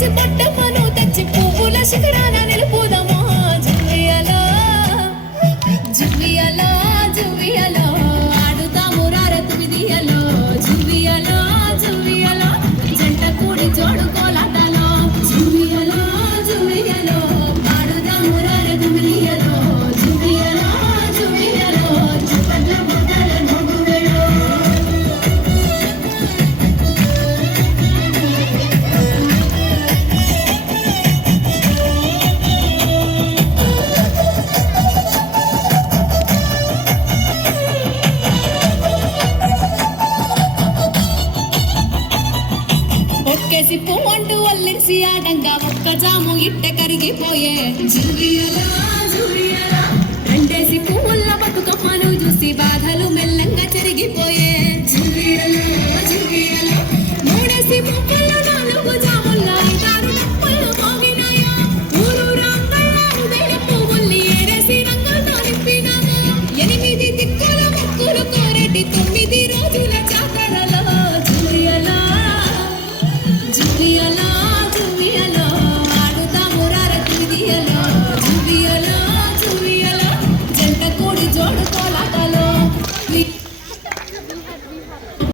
తెచ్చి పట్టమ్మను తెచ్చి పువ్వుల శిఖరాన నిలుపుదమా జువియలో జువియలో జువియలో ఆడుతాము రార తుమిదియలో జువియలో జువియలో జంట కూడి జోడు కోలాటలో జువియలో జువియలో ఆడుతాము రార తుమిదియలో జువియలో జువియలో చుపట్ల ముద్దల నవ్వువేళో ఒక్కేసి పువ్వంటూ వల్లించి ఆడంగా ఒక్క జాము ఇట్ట కరిగిపోయే జువియలా జువియలా రెండేసి పువ్వుల బతుకమ్మను చూసి బాధలు మెల్లంగా చెరిగిపోయే